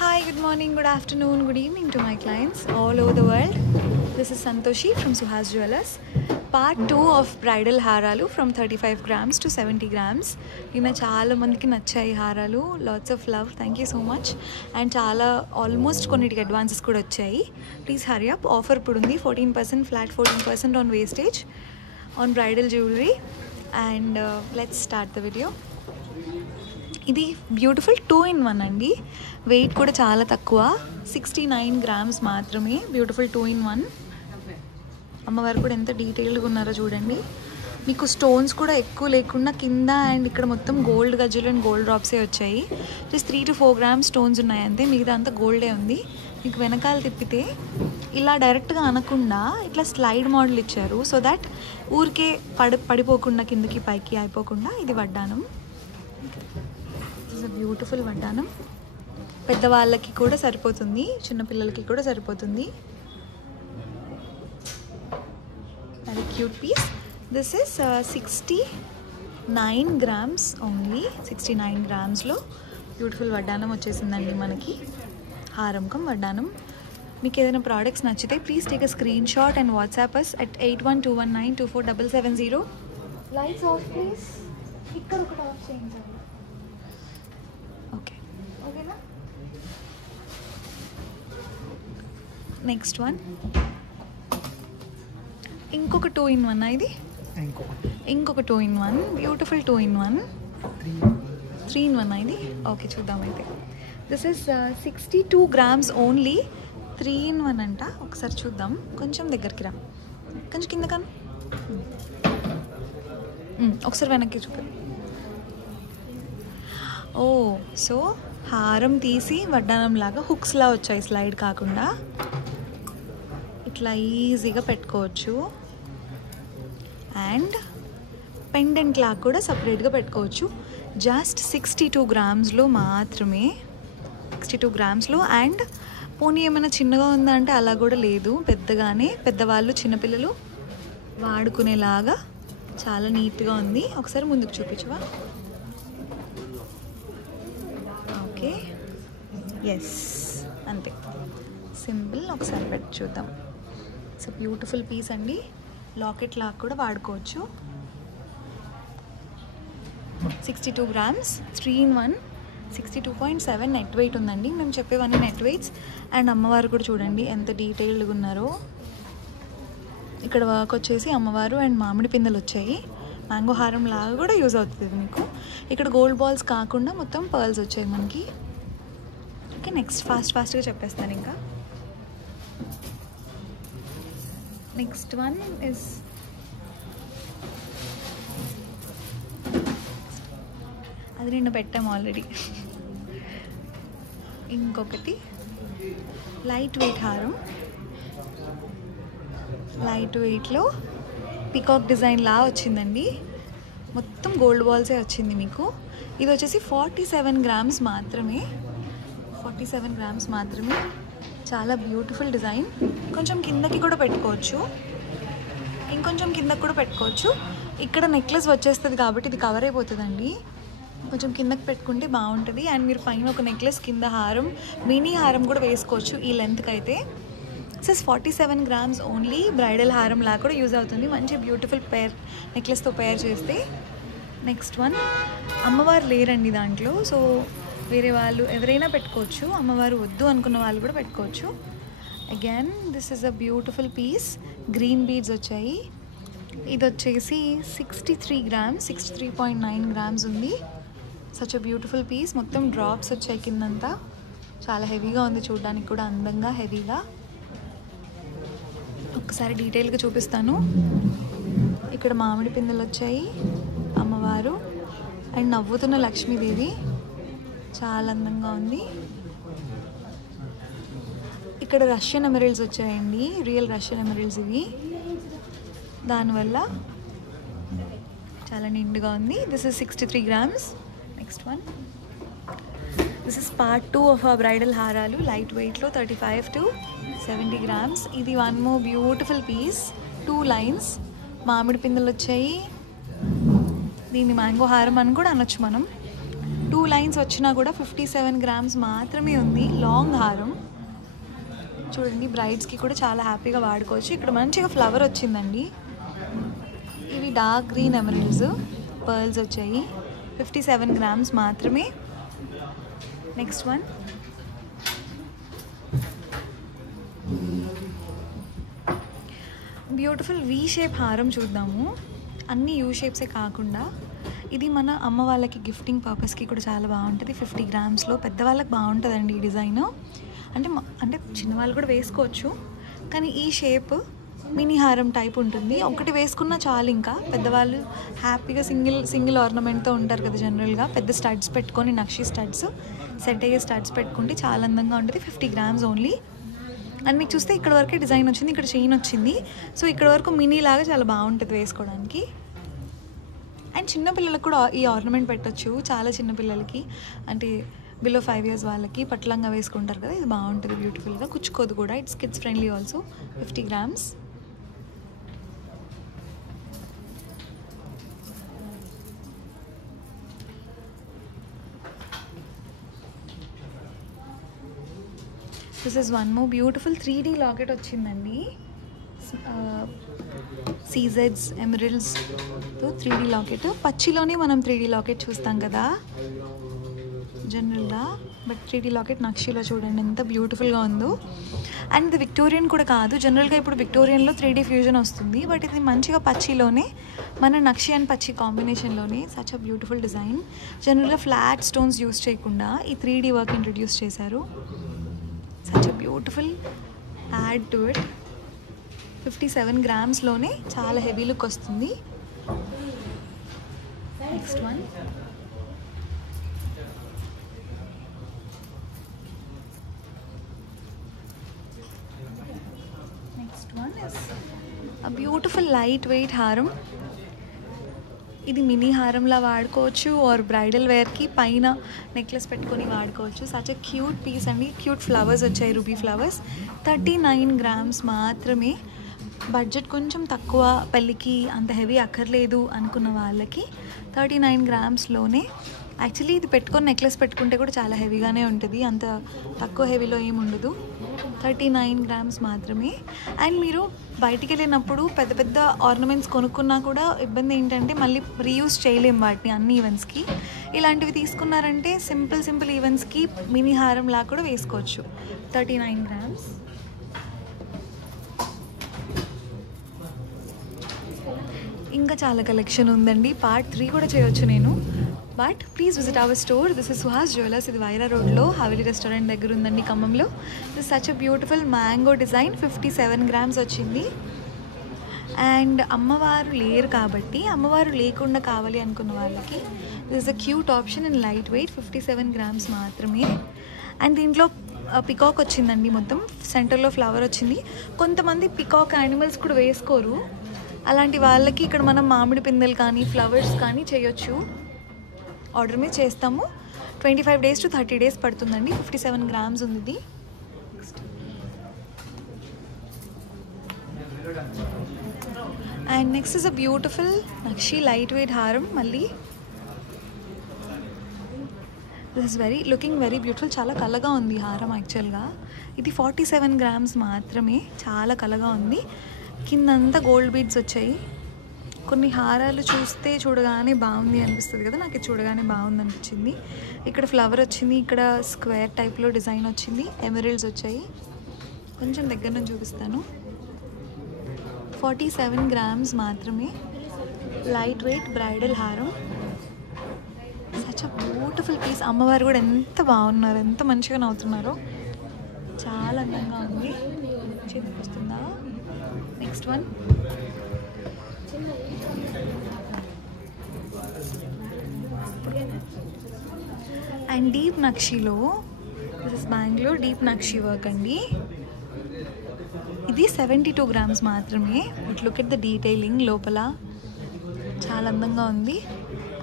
Hi, good morning, good afternoon, good evening to my clients all over the world. This is Santoshi from Suhas Jewellers. Part 2 of bridal haralu from 35 grams to 70 grams. Nina chaala mandiki nachchayi haralu. Lots of love. Thank you so much. And chaala almost konnitiki advances kuda vachayi. Please hurry up. Offer pudundi 14% flat 14% on wastage on bridal jewelry. And let's start the video. ఇది beautiful 2-in-1 అండి. Wait కూడా చాలా తక్కువ, 69 grams మాత్రమే. Beautiful 2-in-1. అమ్మవారు కూడా ఎంత డీటెయిల్డ్గా ఉన్నారో చూడండి. మీకు స్టోన్స్ కూడా ఎక్కువ లేకుండా కింద అండ్ ఇక్కడ మొత్తం గోల్డ్ గజ్జలు అండ్ గోల్డ్ డ్రాప్సే వచ్చాయి. జస్ట్ 3 to 4 grams స్టోన్స్ ఉన్నాయి అంతే, మిగతా అంతా గోల్డే ఉంది. మీకు వెనకాల తిప్పితే ఇలా డైరెక్ట్గా అనకుండా ఇట్లా స్లైడ్ మోడల్ ఇచ్చారు, సో దట్ ఊరికే పడిపోకుండా కిందకి పైకి అయిపోకుండా. ఇది వడ్డానం. బ్యూటిఫుల్ వడ్డానం. పెద్దవాళ్ళకి కూడా సరిపోతుంది, చిన్నపిల్లలకి కూడా సరిపోతుంది. Very cute piece. This is 69 grams only. 69 grams beautiful వడ్డానం వచ్చేసిందండి మనకి. హారంకం వడ్డానం. మీకు ఏదైనా ప్రోడక్ట్స్ నచ్చితే please take a screenshot and WhatsApp us at 8121924770. Lights off please. ఇక్కడ ఒకటి ఆఫ్ చేయండి. ఓకే, ఓకేనా? నెక్స్ట్ వన్ ఇంకొక 2-in-1. ఇది ఇంకొక 2-in-1. Beautiful 2-in-1. 3-in-1 ఇది. ఓకే, చూద్దాం అయితే. దిస్ ఇస్ 62 grams ఓన్లీ. 3-in-1 అంట. ఒకసారి చూద్దాం. కొంచెం దగ్గరికి రా, కొంచెం కింద కాను. ఒకసారి వెనక్కి చూపి. ఓ, సో హారం తీసి వడ్డానం లాగా హుక్స్లా వచ్చాయి, స్లైడ్ కాకుండా. ఇట్లా ఈజీగా పెట్టుకోవచ్చు. అండ్ పెండెంట్ లాగా కూడా సపరేట్గా పెట్టుకోవచ్చు. జస్ట్ 62 grams మాత్రమే. 62 grams. అండ్ పోనీ ఏమైనా చిన్నగా ఉందా అంటే అలా కూడా లేదు, పెద్దగానే. పెద్దవాళ్ళు చిన్నపిల్లలు వాడుకునేలాగా చాలా నీట్గా ఉంది. ఒకసారి ముందుకు చూపించవా? ఓకే, ఎస్, అంతే సింపుల్. ఒకసారి పెట్టి చూద్దాం. సో బ్యూటిఫుల్ పీస్ అండి. లాకెట్ లాగా కూడా వాడుకోవచ్చు. 62 grams, 3-in-1, 62.7 నెట్ వెయిట్ ఉందండి. మేము చెప్పేవన్నీ నెట్ వెయిట్స్. అండ్ అమ్మవారు కూడా చూడండి ఎంత డీటెయిల్డ్గా ఉన్నారో. ఇక్కడ వర్క్ వచ్చేసి అమ్మవారు అండ్ మామిడి పిందెలు వచ్చాయి. మ్యాంగో హారం లాగా కూడా యూజ్ అవుతుంది మీకు. ఇక్కడ గోల్డ్ బాల్స్ కాకుండా మొత్తం పర్ల్స్ వచ్చాయి మనకి. ఓకే, నెక్స్ట్ ఫాస్ట్గా చెప్పేస్తాను. ఇంకా నెక్స్ట్ వన్ ఇస్ అది నిన్న పెట్టాము ఆల్రెడీ. ఇంకొకటి లైట్ వెయిట్ హారం. లైట్ వెయిట్లో పికాక్ డిజైన్ లా వచ్చిందండి. మొత్తం గోల్డ్ బాల్సే వచ్చింది మీకు. ఇది వచ్చేసి 47 grams మాత్రమే. 47 grams మాత్రమే. చాలా బ్యూటిఫుల్ డిజైన్. కొంచెం కిందకి కూడా పెట్టుకోవచ్చు, ఇంకొంచెం కిందకి కూడా పెట్టుకోవచ్చు. ఇక్కడ నెక్లెస్ వచ్చేస్తుంది కాబట్టి ఇది కవర్ అయిపోతుందండి. కొంచెం కిందకి పెట్టుకుంటే బాగుంటుంది. అండ్ మీరు పైన ఒక నెక్లెస్, కింద హారం, మినీ హారం కూడా వేసుకోవచ్చు ఈ లెంత్కి అయితే. This 47 grams only. బ్రైడల్ హారం లాగా కూడా యూజ్ అవుతుంది. మంచి బ్యూటిఫుల్ పేర్ నెక్లెస్తో పేర్ చేస్తే. నెక్స్ట్ వన్ అమ్మవారు లేరండి దాంట్లో, సో వేరే వాళ్ళు ఎవరైనా పెట్టుకోవచ్చు. అమ్మవారు వద్దు అనుకున్న వాళ్ళు కూడా పెట్టుకోవచ్చు. Again this is a beautiful piece. Green beads వచ్చాయి. ఇది వచ్చేసి 63 grams, 63.9 grams ఉంది. Such a beautiful piece. మొత్తం డ్రాప్స్ వచ్చాయి కిందంతా. చాలా హెవీగా ఉంది, చూడడానికి కూడా అందంగా హెవీగా. ఒకసారి డీటెయిల్గా చూపిస్తాను. ఇక్కడ మామిడి పిందెలు వచ్చాయి, అమ్మవారు అండ్ నవ్వుతున్న లక్ష్మీదేవి. చాలా అందంగా ఉంది. ఇక్కడ రష్యన్ ఎమరల్డ్స్ వచ్చాయండి, రియల్ రష్యన్ ఎమరల్డ్స్ ఇవి. దానివల్ల చాలా నిండుగా ఉంది. This is 63 grams. Next one this is part 2 of a bridal హారాలు. లైట్ వెయిట్లో 35 to 70 grams. ఇది one more beautiful piece. 2 lines. మామిడి పిందెలు వచ్చాయి. దీన్ని మ్యాంగో హారం అని కూడా అనొచ్చు మనం. 2 లైన్స్ వచ్చినా కూడా 57 గ్రామ్స్ మాత్రమే ఉంది. లాంగ్ హారం చూడండి, బ్రైడ్స్కి కూడా చాలా హ్యాపీగా వాడుకోవచ్చు. ఇక్కడ మంచిగా ఫ్లవర్ వచ్చిందండి. ఇవి డార్క్ గ్రీన్ ఎమరల్డ్స్, పర్ల్స్ వచ్చాయి. 57 గ్రామ్స్ మాత్రమే. Next one beautiful V shape హారం చూద్దాము. అన్ని యూ షేప్సే కాకుండా ఇది మన అమ్మ వాళ్ళకి గిఫ్టింగ్ పర్పస్కి కూడా చాలా బాగుంటుంది. 50 గ్రామ్స్లో పెద్దవాళ్ళకి బాగుంటుందండి ఈ డిజైన్. అంటే చిన్నవాళ్ళు కూడా వేసుకోవచ్చు, కానీ ఈ షేప్ మినీ హారం టైప్ ఉంటుంది. ఒకటి వేసుకున్నా చాలు. ఇంకా పెద్దవాళ్ళు హ్యాపీగా సింగిల్ ఆర్నమెంట్తో ఉంటారు కదా జనరల్గా. పెద్ద స్టడ్స్ పెట్టుకొని, నక్షి స్టడ్స్, సెట్ అయ్యే స్టడ్స్ పెట్టుకుంటే చాలా అందంగా ఉంటుంది. 50 గ్రామ్స్ ఓన్లీ. అండ్ మీకు చూస్తే ఇక్కడ వరకే డిజైన్ వచ్చింది, ఇక్కడ చైన్ వచ్చింది. సో ఇక్కడ వరకు మినీ లాగా చాలా బాగుంటుంది వేసుకోవడానికి. అండ్ చిన్నపిల్లలకు కూడా ఈ ఆర్నమెంట్ పెట్టచ్చు. చాలా చిన్నపిల్లలకి, అంటే బిలో 5 years వాళ్ళకి పట్లంగా వేసుకుంటారు కదా, ఇది బాగుంటుంది బ్యూటిఫుల్గా. కుచ్చుకోదు కూడా. It's kids friendly also. 50 grams. This is one more beautiful 3D locket వచ్చిందండి. సీజెడ్స్, ఎమరల్డ్స్తో 3D లాకెట్. పచ్చిలోనే మనం 3D లాకెట్ చూస్తాం కదా జనరల్గా, బట్ 3D లాకెట్ నక్షిలో చూడండి ఎంత బ్యూటిఫుల్గా ఉందో. అండ్ ఇది విక్టోరియన్ కూడా కాదు. జనరల్గా ఇప్పుడు విక్టోరియన్లో 3D ఫ్యూజన్ వస్తుంది, బట్ ఇది మంచిగా పచ్చిలోనే, మన నక్షి అండ్ పచ్చి కాంబినేషన్లోనే. Such a beautiful design. జనరల్గా ఫ్లాట్ స్టోన్స్ యూస్ చేయకుండా ఈ 3D వర్క్ ఇంట్రడ్యూస్ చేశారు. Such a beautiful add to it. 57 గ్రామ్స్లోనే చాలా హెవీ లుక్ వస్తుంది. Next one is a beautiful light weight హారం. ఇది మినీ హారంలా వాడుకోవచ్చు, ఆర్ బ్రైడల్ వేర్కి పైన నెక్లెస్ పెట్టుకొని వాడుకోవచ్చు. సచ్ ఎ క్యూట్ పీస్ అండి. క్యూట్ ఫ్లవర్స్ వచ్చాయి, రూబీ ఫ్లవర్స్. 39 గ్రామ్స్ మాత్రమే. బడ్జెట్ కొంచెం తక్కువ, పెళ్ళికి అంత హెవీ అక్కర్లేదు అనుకున్న వాళ్ళకి 39 గ్రామ్స్లోనే. యాక్చువల్లీ ఇది పెట్టుకొని నెక్లెస్ పెట్టుకుంటే కూడా చాలా హెవీగానే ఉంటుంది, అంత తక్కువ హెవీలో ఏమి ఉండదు. 39 గ్రామ్స్ మాత్రమే. అండ్ మీరు బయటికి వెళ్ళినప్పుడు పెద్ద పెద్ద ఆర్నమెంట్స్ కొనుక్కున్నా కూడా ఇబ్బంది ఏంటంటే మళ్ళీ రీయూజ్ చేయలేం వాటిని అన్ని ఈవెంట్స్కి. ఇలాంటివి తీసుకున్నారంటే సింపుల్ ఈవెంట్స్కి మినీ హారంలా కూడా వేసుకోవచ్చు. 39 గ్రామ్స్. ఇంకా చాలా కలెక్షన్ ఉందండి. పార్ట్ 3 కూడా చేయొచ్చు నేను, but please visit our store. This is Suhas jewellers. ఇది వైరా రోడ్లో హవేలీ రెస్టారెంట్ దగ్గర ఉందండి, ఖమ్మంలో. This such a beautiful mango design. 57 grams వచ్చింది. అండ్ అమ్మవారు లేరు కాబట్టి, అమ్మవారు లేకుండా కావాలి అనుకున్న వాళ్ళకి this is a cute option in light weight. 57 grams మాత్రమే. అండ్ దీంట్లో పికాక్ వచ్చిందండి, మొత్తం సెంటర్లో ఫ్లవర్ వచ్చింది. కొంతమంది పికాక్ యానిమల్స్ కూడా వేసుకోరు, అలాంటి వాళ్ళకి ఇక్కడ మనం మామిడి పిందెలు కానీ ఫ్లవర్స్ కానీ చేయొచ్చు. ఆర్డర్ మీద చేస్తాము. 25 days to 30 days పడుతుందండి. 57 గ్రామ్స్ ఉంది ఇది. And next is a beautiful nakshi light weight హారం. మళ్ళీ this is looking very beautiful. చాలా కలగా ఉంది హారం యాక్చువల్గా. ఇది 47 గ్రామ్స్ మాత్రమే. చాలా కలగా ఉంది. కిందంతా గోల్డ్ బీడ్స్ వచ్చాయి. కొన్ని హారాలు చూడగానే బాగుంది అనిపిస్తుంది కదా, నాకు ఇది చూడగానే బాగుంది అనిపించింది. ఇక్కడ ఫ్లవర్ వచ్చింది, ఇక్కడ స్క్వేర్ టైప్లో డిజైన్ వచ్చింది, ఎమరల్డ్స్ వచ్చాయి. కొంచెం దగ్గర నుంచి చూపిస్తాను. 47 గ్రామ్స్ మాత్రమే. లైట్ వెయిట్ బ్రైడల్ హారం. Such a beautiful piece. అమ్మవారు కూడా ఎంత బాగున్నారు, ఎంత మంచిగా నవ్వుతున్నారో. చాలా అందంగా ఉంది. చూపిస్తుందా? నెక్స్ట్ వన్ అండ్ డీప్ నక్షిలో, దిస్ ఇస్ బెంగళూరు డీప్ నక్షి వర్క్ అండి. ఇది 72 గ్రామ్స్ మాత్రమే. But look at the detailing లోపల, చాలా అందంగా ఉంది.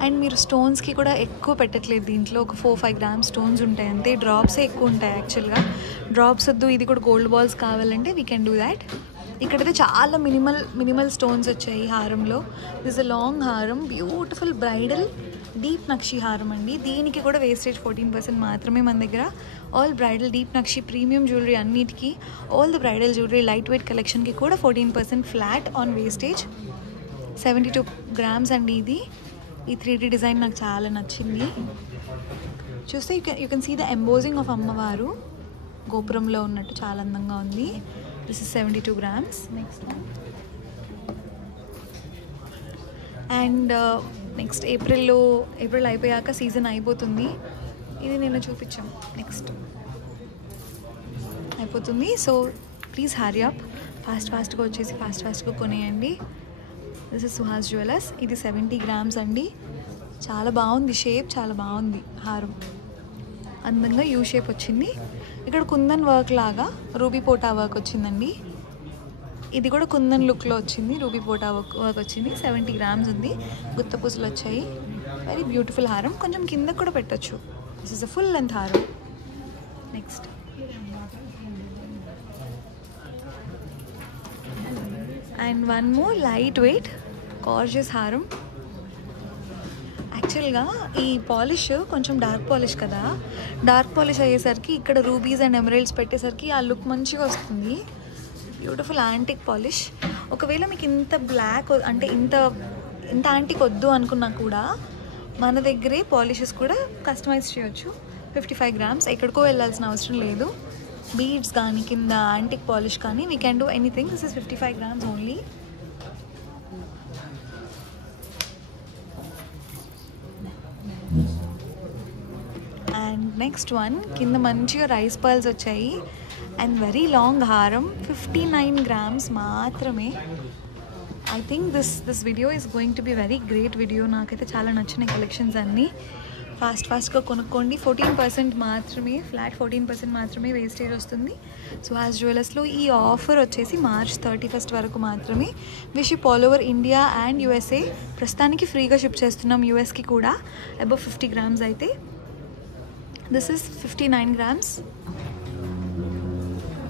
అండ్ మీరు స్టోన్స్కి కూడా ఎక్కువ పెట్టట్లేదు దీంట్లో. ఒక 4-5 గ్రామ్స్ స్టోన్స్ ఉంటాయి అంతే. డ్రాప్సే ఎక్కువ ఉంటాయి యాక్చువల్గా. డ్రాప్స్ వద్దు, ఇది కూడా గోల్డ్ బాల్స్ కావాలంటే వీ కెన్ డూ దాట్. ఇక్కడైతే చాలా మినిమల్ స్టోన్స్ వచ్చాయి హారంలో. దిస్ అ లాంగ్ హారం, బ్యూటిఫుల్ బ్రైడల్ డీప్ నక్షి హారం అండి. దీనికి కూడా వేస్టేజ్ 14% మాత్రమే మన దగ్గర. ఆల్ బ్రైడల్ డీప్ నక్షి ప్రీమియం జ్యువెలరీ అన్నిటికీ, all the bridal jewellery light weight కలెక్షన్కి కూడా 14% ఫ్లాట్ ఆన్ వేస్టేజ్. 72 grams అండి ఇది. ఈ 3D డిజైన్ నాకు చాలా నచ్చింది. చూస్తే you can see the embossing of అమ్మవారు గోపురంలో ఉన్నట్టు చాలా అందంగా ఉంది. This is 72 grams. Next and next April అయిపోయాక సీజన్ అయిపోతుంది. ఇది నేను చూపించాం, నెక్స్ట్ అయిపోతుంది. సో ప్లీజ్ హ్యారీ అప్, ఫాస్ట్గా వచ్చేసి ఫాస్ట్గా కొనేయండి. This is Suhas jewellers. ఇది 70 grams అండి. చాలా బాగుంది, షేప్ చాలా బాగుంది. హారం అందంగా యూ షేప్ వచ్చింది. ఇక్కడ కుందన్ వర్క్ లాగా రూబీ పోటా వర్క్ వచ్చిందండి. ఇది కూడా కుందన్ లుక్లో వచ్చింది, రూబీ పోటా వర్క్ వచ్చింది. 70 grams ఉంది. గుత్త పూసలు వచ్చాయి. వెరీ బ్యూటిఫుల్ హారం. కొంచెం కింద కూడా పెట్టచ్చు. This is a full length హారం. Next and one more light weight gorgeous హారం. యాక్చువల్గా ఈ పాలిష్ కొంచెం డార్క్ పాలిష్ కదా, డార్క్ పాలిష్ అయ్యేసరికి ఇక్కడ రూబీస్ అండ్ ఎమరాల్డ్స్ పెట్టేసరికి ఆ లుక్ మంచిగా వస్తుంది. Beautiful antique polish. ఒకవేళ మీకు ఇంత బ్లాక్ అంటే ఇంత యాంటిక్ వద్దు అనుకున్నా కూడా మన దగ్గరే పాలిషెస్ కూడా కస్టమైజ్ చేయొచ్చు. 55 grams. ఎక్కడికో వెళ్ళాల్సిన అవసరం లేదు. బీడ్స్ కానీ కింద యాంటిక్ పాలిష్ కానీ we can do anything. This is 55 grams only. And next one కింద మంచిగా రైస్ పర్ల్స్ వచ్చాయి అండ్ వెరీ లాంగ్ హారం. 59 grams మాత్రమే. I think this video is going to be very great video. నాకైతే చాలా నచ్చిన కలెక్షన్స్ అన్నీ. ఫాస్ట్గా కొనుక్కోండి. 14% మాత్రమే, ఫ్లాట్ 14% మాత్రమే వేస్టేజ్ వస్తుంది సుహాస్ జ్యువెలర్స్లో. ఈ ఆఫర్ వచ్చేసి March 31st వరకు మాత్రమే. We ship all over India and USA. ప్రస్తుతానికి ఫ్రీగా షిప్ చేస్తున్నాం యూఎస్కి కూడా అబవ్ 50 grams అయితే. దిస్ ఇస్ 59 grams.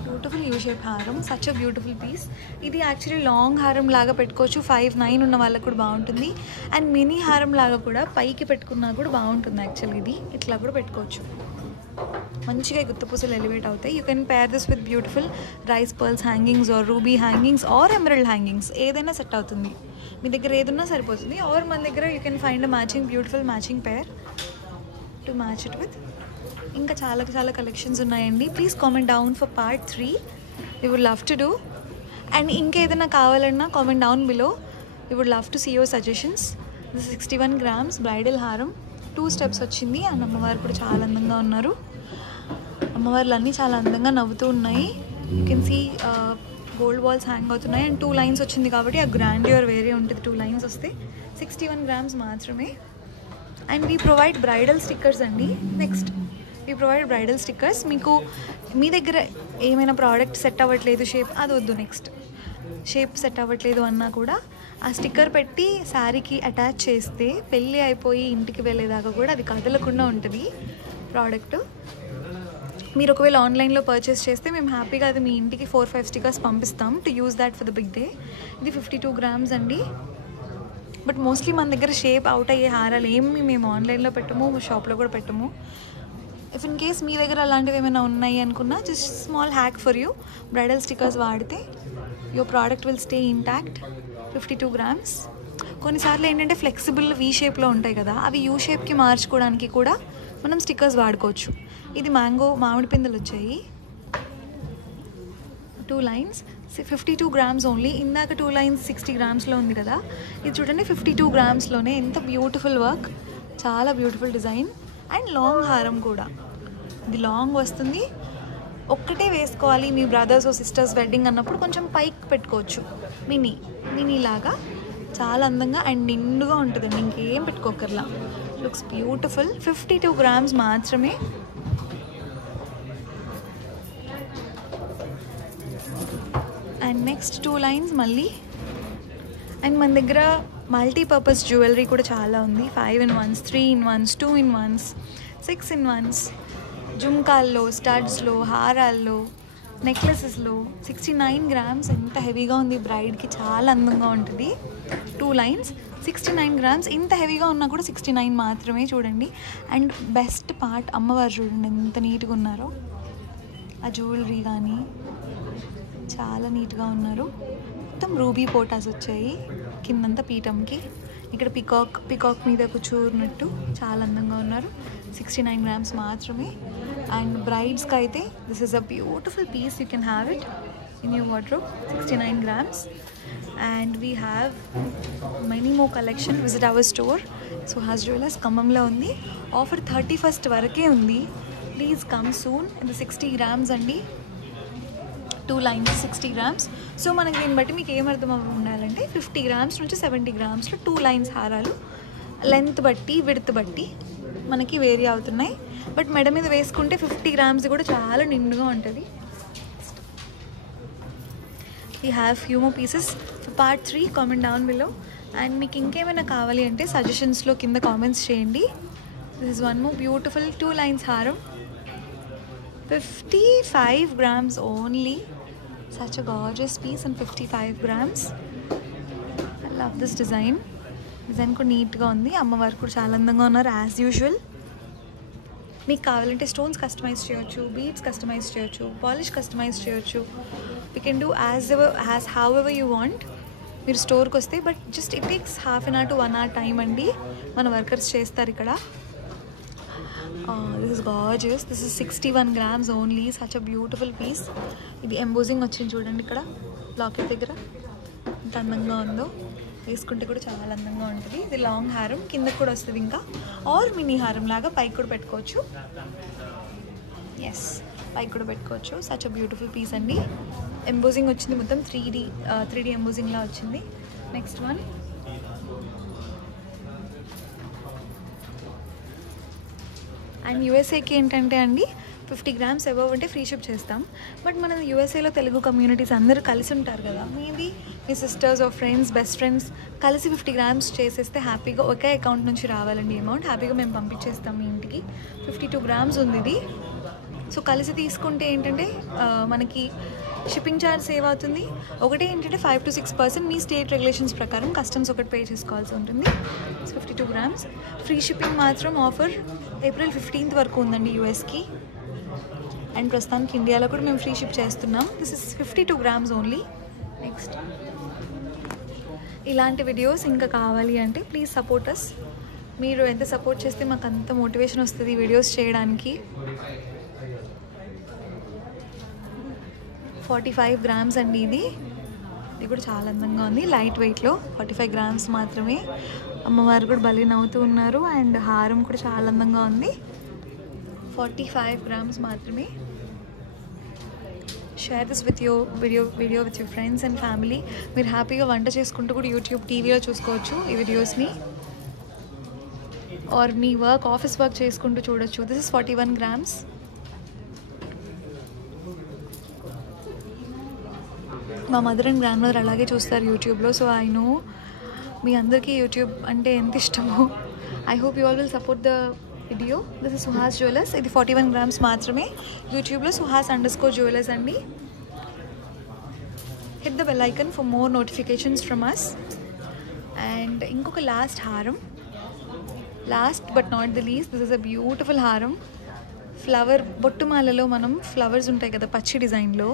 బ్యూటిఫుల్ యూ షేప్ హారం. Such a beautiful piece. ఇది యాక్చువల్లీ లాంగ్ హారం లాగా పెట్టుకోవచ్చు. 5'9" ఉన్న వాళ్ళకు కూడా బాగుంటుంది. అండ్ మినీ హారం లాగా కూడా పైకి పెట్టుకున్నా కూడా బాగుంటుంది. యాక్చువల్లీ ఇది ఇట్లా కూడా పెట్టుకోవచ్చు. మంచిగా గుత్తపూసలు ఎలివేట్ అవుతాయి. You can pair this with beautiful rice pearls hangings or ruby hangings or emerald hangings. ఏదైనా సెట్ అవుతుంది. మీ దగ్గర ఏదన్నా సరిపోతుంది. ఆర్ మన దగ్గర you can find a matching beautiful matching pair to match it with. ఇంకా చాలా కలెక్షన్స్ ఉన్నాయండి. Please comment down for part 3. We would love to do. And ఇంకేదైనా కావాలన్నా comment down below. We would love to see your suggestions. This 61 grams bridal హారం. 2 steps వచ్చింది. And అమ్మవారు కూడా చాలా అందంగా ఉన్నారు. అమ్మవార్లు అన్నీ చాలా అందంగా నవ్వుతూ ఉన్నాయి. You can see gold balls hang అవుతున్నాయి. అండ్ 2 lines వచ్చింది కాబట్టి ఆ గ్రాండ్యూర్ వేరే ఉంటుంది. 2 lines వస్తే 61 grams మాత్రమే. And we provide bridal stickers అండి. Next we provide bridal stickers. మీకు మీ దగ్గర ఏమైనా ప్రోడక్ట్ సెట్ అవ్వట్లేదు, షేప్ అది వద్దు, నెక్స్ట్ షేప్ సెట్ అవ్వట్లేదు అన్నా కూడా ఆ స్టిక్కర్ పెట్టి శారీకి అటాచ్ చేస్తే పెళ్ళి అయిపోయి ఇంటికి వెళ్ళేదాకా కూడా అది కదలకుండా ఉంటుంది ప్రోడక్ట్. మీరు ఒకవేళ ఆన్లైన్లో పర్చేస్ చేస్తే మేము హ్యాపీగా అది మీ ఇంటికి 4-5 stickers పంపిస్తాం to use that for the big day. ఇది 52 grams అండి. బట్ మోస్ట్లీ మన దగ్గర షేప్ అవుట్ అయ్యే హారాలు ఏమి మేము ఆన్లైన్లో పెట్టము, షాప్లో కూడా పెట్టము. ఇఫ్ ఇన్ కేస్ మీ దగ్గర అలాంటివి ఏమైనా ఉన్నాయి అనుకున్నా just small hack for you. Bridal stickers వాడితే your product will stay intact. 52 grams. కొన్నిసార్లు ఏంటంటే ఫ్లెక్సిబుల్ వీ షేప్లో ఉంటాయి కదా, అవి యూ షేప్కి మార్చుకోవడానికి కూడా మనం స్టిక్కర్స్ వాడుకోవచ్చు. ఇది మ్యాంగో మామిడి పిందెలు వచ్చాయి. 2 lines 52 grams ఓన్లీ. ఇందాక 2 lines 60 grams-లో ఉంది కదా, ఇది చూడండి 52 grams-లోనే. ఎంత బ్యూటిఫుల్ వర్క్, చాలా బ్యూటిఫుల్ డిజైన్. అండ్ లాంగ్ హారం కూడా. ఇది లాంగ్ వస్తుంది. ఒక్కటే వేసుకోవాలి మీ బ్రదర్స్ సిస్టర్స్ వెడ్డింగ్ అన్నప్పుడు కొంచెం పైకి పెట్టుకోవచ్చు. మినీ లాగా చాలా అందంగా అండ్ నిండుగా ఉంటుందండి. ఇంకేం పెట్టుకోకర్లా. Looks beautiful. 52 grams మాత్రమే. అండ్ నెక్స్ట్ 2 lines మళ్ళీ. అండ్ మన దగ్గర మల్టీపర్పస్ జ్యువెలరీ కూడా చాలా ఉంది. 5-in-1s, 3-in-1s, 2-in-1s, 6-in-1s, జుమ్కాల్లో, స్టడ్స్లో, హారాల్లో, నెక్లెసెస్లో. 69 grams. ఎంత హెవీగా ఉంది. బ్రైడ్కి చాలా అందంగా ఉంటుంది. 2 lines 69 గ్రామ్స్. ఇంత హెవీగా ఉన్నా కూడా 69 మాత్రమే. చూడండి. అండ్ బెస్ట్ పార్ట్, అమ్మవారు చూడండి ఎంత నీట్గా ఉన్నారో. ఆ జ్యువెలరీ కానీ చాలా నీట్గా ఉన్నారు. మొత్తం రూబీ పోటాస్ వచ్చాయి కిందంతా పీఠంకి. ఇక్కడ పికాక్ మీద కూర్చున్నట్టు చాలా అందంగా ఉన్నారు. 69 గ్రామ్స్ మాత్రమే. అండ్ బ్రైడ్స్కి అయితే this is a beautiful piece, you can have it in your wardrobe. 69 grams. And we have many more collection. Visit our store. Suhas Jewellers ఖమ్మంలో ఉంది. ఆఫర్ 31st వరకే ఉంది. Please come soon. ఇది 60 grams అండి. 2 lines 60 grams. So మనకి దీన్ని బట్టి మీకు ఏమర్థం ఉండాలంటే 50 grams నుంచి 70 gramsలో 2 lines హారాలు లెంత్ బట్టి విడ్త్ బట్టి మనకి వేరీ అవుతున్నాయి. బట్ మెడ మీద వేసుకుంటే 50 grams కూడా చాలా నిండుగా ఉంటుంది. We have few more pieces for part 3. Comment down below. And మీకు ఇంకేమైనా కావాలి అంటే సజెషన్స్లో కింద కామెంట్స్ చేయండి. This is one more beautiful 2 lines హారం. 55 grams only. Such a gorgeous piece and 55 grams. I love this design. Design కూడా నీట్గా ఉంది. అమ్మవారు కూడా చాలా అందంగా ఉన్నారు యాజ్ యూజువల్. మీకు కావాలంటే స్టోన్స్ కస్టమైజ్ చేయొచ్చు, బీడ్స్ కస్టమైజ్ చేయొచ్చు, పాలిష్ కస్టమైజ్ చేయొచ్చు. You can do as however you want. మీరు స్టోర్కి వస్తే but just it takes ½ an hour to 1 hour time అండి. మన వర్కర్స్ చేస్తారు ఇక్కడ. This is gorgeous. This is 61 grams only. Such a beautiful piece. ఇది embossing వచ్చింది చూడండి ఇక్కడ లాకెట్ దగ్గర ఎంత అందంగా ఉందో. వేసుకుంటే కూడా చాలా అందంగా ఉంటుంది. ఇది లాంగ్ హారం కిందకు కూడా వస్తుంది. ఇంకా ఆర్ మినీ హారం లాగా పైకి కూడా పెట్టుకోవచ్చు. ఎస్, పైకి కూడా పెట్టుకోవచ్చు. సచ్ అ బ్యూటిఫుల్ పీస్ అండి. ఎంబోజింగ్ వచ్చింది మొత్తం 3D ఎంబోజింగ్లా వచ్చింది. నెక్స్ట్ వన్ అండ్ యూఎస్ఏకి ఏంటంటే అండి 50 grams అబవ్ అంటే ఫ్రీ షిప్ చేస్తాం. బట్ మన యూఎస్ఏలో తెలుగు కమ్యూనిటీస్ అందరూ కలిసి ఉంటారు కదా. మేబీ మీ sisters or friends, best friends కలిసి 50 grams చేసేస్తే హ్యాపీగా ఒకే అకౌంట్ నుంచి రావాలండి అమౌంట్. హ్యాపీగా మేము పంపించేస్తాం మీ ఇంటికి. 52 grams ఉంది ఇది. సో కలిసి తీసుకుంటే ఏంటంటే మనకి షిప్పింగ్ ఛార్జ్ సేవ్ అవుతుంది. ఒకటి ఏంటంటే 5 to 6% మీ స్టేట్ రెగ్యులేషన్స్ ప్రకారం కస్టమ్స్ ఒకటి పే చేసుకోవాల్సి ఉంటుంది. 52 grams. ఫ్రీ షిప్పింగ్ మాత్రం ఆఫర్ April 15th వరకు ఉందండి యూఎస్కి. అండ్ ప్రస్తుతానికి ఇండియాలో కూడా మేము ఫ్రీ షిప్ చేస్తున్నాం. This is 52 grams only. Next ఇలాంటి వీడియోస్ ఇంకా కావాలి అంటే ప్లీజ్ సపోర్ట్ అస్. మీరు ఎంత సపోర్ట్ చేస్తే మాకు అంత మోటివేషన్ వస్తుంది వీడియోస్ చేయడానికి. 45 grams అండి ఇది. ఇది కూడా చాలా అందంగా ఉంది. లైట్ వెయిట్లో 45 grams మాత్రమే. అమ్మవారు కూడా భలే నవ్వుతూ ఉన్నారు. అండ్ హారం కూడా చాలా అందంగా ఉంది. 45 grams మాత్రమే. Share this with your video with your friends and family. మీరు హ్యాపీగా వంట చేసుకుంటూ కూడా యూట్యూబ్ టీవీలో చూసుకోవచ్చు ఈ వీడియోస్ని. ఆర్ మీ ఆఫీస్ వర్క్ చేసుకుంటూ చూడొచ్చు. This is 41 grams. మా మదర్ అండ్ గ్రాండ్ మదర్ అలాగే చూస్తారు యూట్యూబ్లో. సో ఐ నో మీ అందరికీ యూట్యూబ్ అంటే ఎంత ఇష్టమో. I hope you all will support the video. This is Suhas jewellers. ఇది 41 grams మాత్రమే. యూట్యూబ్లో suhas_jewellers అండి. Hit the bell icon for more notifications from us. And ఇంకొక లాస్ట్ హారం, last but not the least. This is a beautiful హారం. Flower బొట్టుమాలలో మనం flowers ఉంటాయి కదా పచ్చి డిజైన్లో,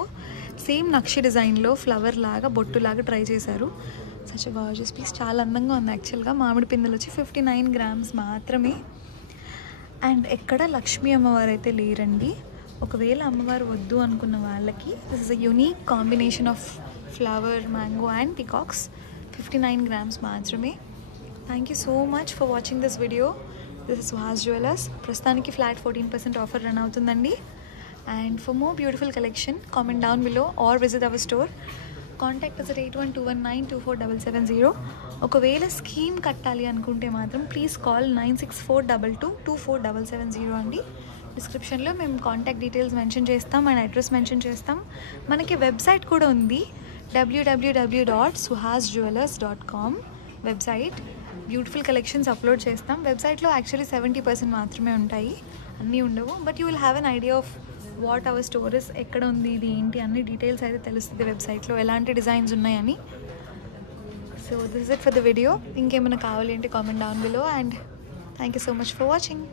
సేమ్ నక్షి డిజైన్లో ఫ్లవర్ లాగా బొట్టులాగా ట్రై చేశారు. Such a gorgeous piece. చాలా అందంగా ఉంది యాక్చువల్గా. మామిడి పిందెలు వచ్చి 59 grams మాత్రమే. అండ్ ఎక్కడ లక్ష్మీ అమ్మవారు అయితే లేరండి. ఒకవేళ అమ్మవారు వద్దు అనుకున్న వాళ్ళకి this is a unique combination of flower, mango and peacocks. 59 grams మాత్రమే. Thank you so much for watching this video. This is Suhas jewellers. ప్రస్తుతానికి ఫ్లాట్ 14% ఆఫర్ రన్ అవుతుందండి. And for more beautiful collection, comment down below or visit our store. Contact us at 8121924770. ఒకవేళ scheme కట్టాలి అనుకుంటే మాత్రం please call 9642224770 అండి. డిస్క్రిప్షన్లో మేము contact details mention చేస్తాం అండ్ అడ్రస్ మెన్షన్ చేస్తాం. మనకి వెబ్సైట్ కూడా ఉంది, www.suhasjewellers.com website. Beautiful collections upload చేస్తాం. వెబ్సైట్లో యాక్చువల్లీ 70% మాత్రమే ఉంటాయి, అన్నీ ఉండవు. But you will have an idea of what our stories, ఎక్కడ ఉంది, ఇది ఏంటి, అన్ని డీటెయిల్స్ అయితే తెలుస్తుంది వెబ్సైట్లో, ఎలాంటి డిజైన్స్ ఉన్నాయని. So this is it for the video. ఇంకేమైనా కావాలి అంటే comment down below, and thank you so much for watching.